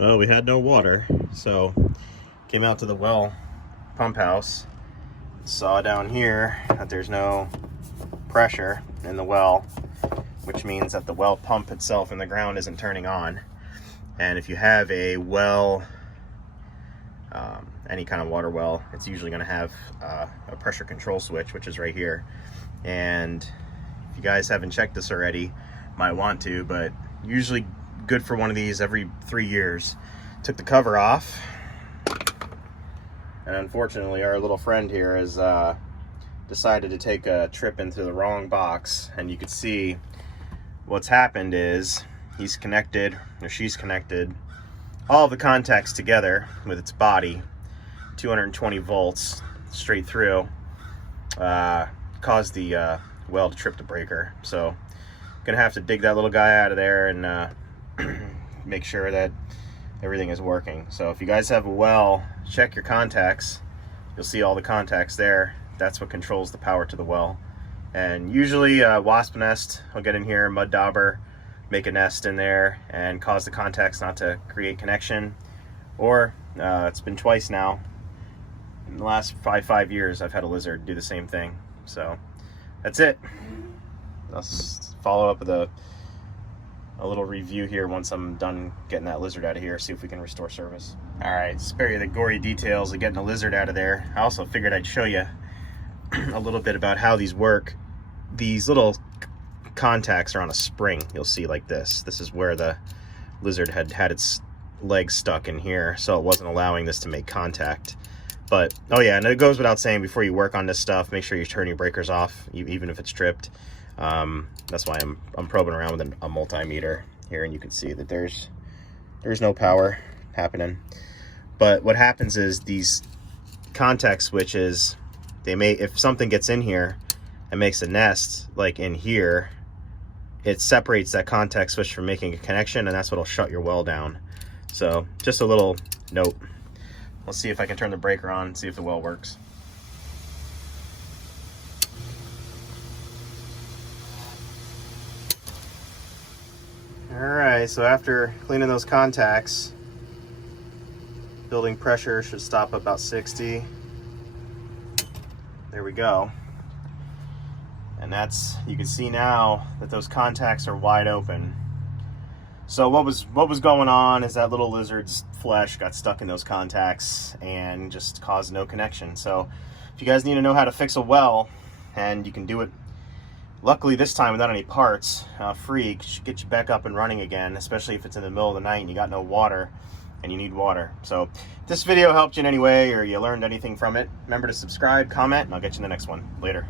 Well, we had no water, so came out to the well pump house, saw down here that there's no pressure in the well, which means that the well pump itself in the ground isn't turning on. And if you have a well, any kind of water well, it's usually going to have a pressure control switch, which is right here. And if you guys haven't checked this already, might want to, but usually good for one of these every 3 years. Took the cover off, and unfortunately our little friend here has decided to take a trip into the wrong box. And you can see what's happened is he's connected, or she's connected, all of the contacts together with its body, 220 volts straight through, caused the well to trip the breaker. So gonna have to dig that little guy out of there and make sure that everything is working. So if you guys have a well, check your contacts. You'll see all the contacts there. That's what controls the power to the well. And usually wasp nest will get in here, mud dauber, make a nest in there and cause the contacts not to create connection. Or it's been twice now. In the last five years, I've had a lizard do the same thing. So that's it. Let's follow up with a little review here once I'm done getting that lizard out of here, see if we can restore service. All right, spare you the gory details of getting a lizard out of there. I also figured I'd show you a little bit about how these work. These little contacts are on a spring, you'll see, like this. This is where the lizard had its legs stuck in here, so it wasn't allowing this to make contact. But oh yeah, and it goes without saying, before you work on this stuff, make sure you turn your breakers off, even if it's tripped. That's why I'm probing around with a multimeter here, and you can see that there's no power happening. But what happens is these contact switches, if something gets in here and makes a nest like in here, it separates that contact switch from making a connection, and that's what'll shut your well down. So just a little note. Let's see if I can turn the breaker on and see if the well works. Alright, so after cleaning those contacts, building pressure should stop about 60. There we go. And that's, you can see now that those contacts are wide open. So what was going on is that little lizard's flesh got stuck in those contacts and just caused no connection. So if you guys need to know how to fix a well, and you can do it, luckily this time without any parts, free, should get you back up and running again, especially if it's in the middle of the night and you got no water and you need water. So if this video helped you in any way or you learned anything from it, remember to subscribe, comment, and I'll get you in the next one. Later.